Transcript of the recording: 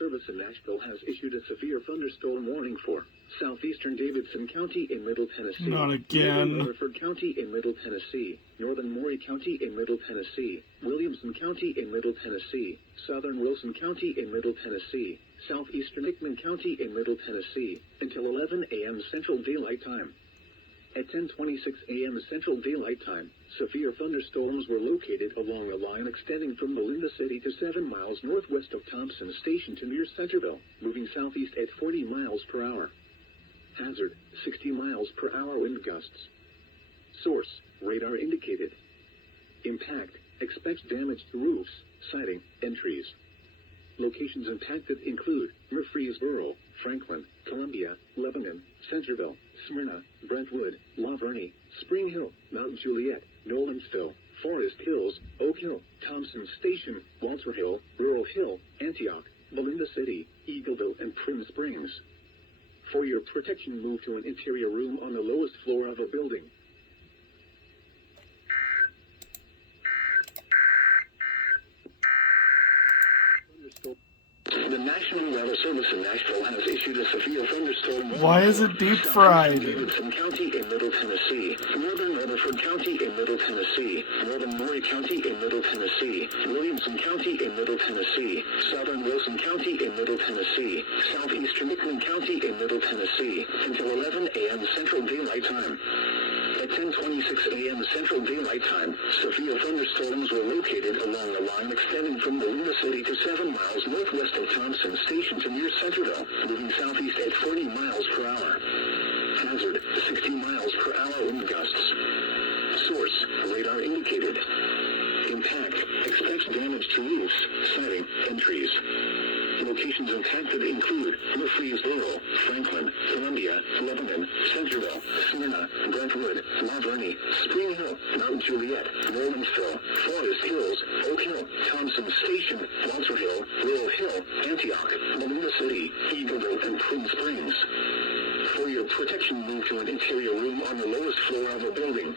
Service in Nashville has issued a severe thunderstorm warning for southeastern Davidson County in Middle Tennessee, Not again. northern Rutherford County in Middle Tennessee, northern Maury County in Middle Tennessee, Williamson County in Middle Tennessee, southern Wilson County in Middle Tennessee, southeastern Hickman County in Middle Tennessee, until 11 a.m. Central Daylight Time. At 10:26 a.m. Central Daylight Time, severe thunderstorms were located along a line extending from Melinda City to 7 miles northwest of Thompson Station to near Centerville, moving southeast at 40 miles per hour. Hazard, 60 miles per hour wind gusts. Source, radar indicated. Impact, expects damage to roofs, siding, and trees. Locations impacted include Murfreesboro, Franklin, Columbia, Lebanon, Centerville, Smyrna, Brentwood, La Vergne, Spring Hill, Mount Juliet, Nolensville, Forest Hills, Oak Hill, Thompson Station, Walter Hill, Rural Hill, Antioch, Melinda City, Eagleville, and Prim Springs. For your protection, move to an interior room on the lowest floor of a building. The National Weather Service in Nashville has issued a severe thunderstorm warning. Why is it deep fried? Davidson County in Middle Tennessee, northern Rutherford County in Middle Tennessee, northern Maury County in Middle Tennessee, Williamson County in Middle Tennessee, southern Wilson County in Middle Tennessee, southeastern Hickman County in Middle Tennessee, until 11 a.m. Central Daylight Time. At 10:26 a.m. Central Daylight Time, severe thunderstorms were located along a line extending from Melinda City to 7 miles northwest of Thompson Station to near Centerville, moving southeast at 40 miles per hour. Hazard, 60 miles per hour wind gusts. Source, radar indicated. Impact, expects damage to roofs, siding, and trees. Locations impacted include Murfreesboro, Franklin, Columbia, Lebanon, Centerville, Smyrna, Brentwood, La Vergne, Spring Hill, Mount Juliet, Nolensville, Forest Hills, Oak Hill, Thompson Station, Walter Hill, Rural Hill, Antioch, Melinda City, Eagleville, and Prim Springs. For your protection, move to an interior room on the lowest floor of a building.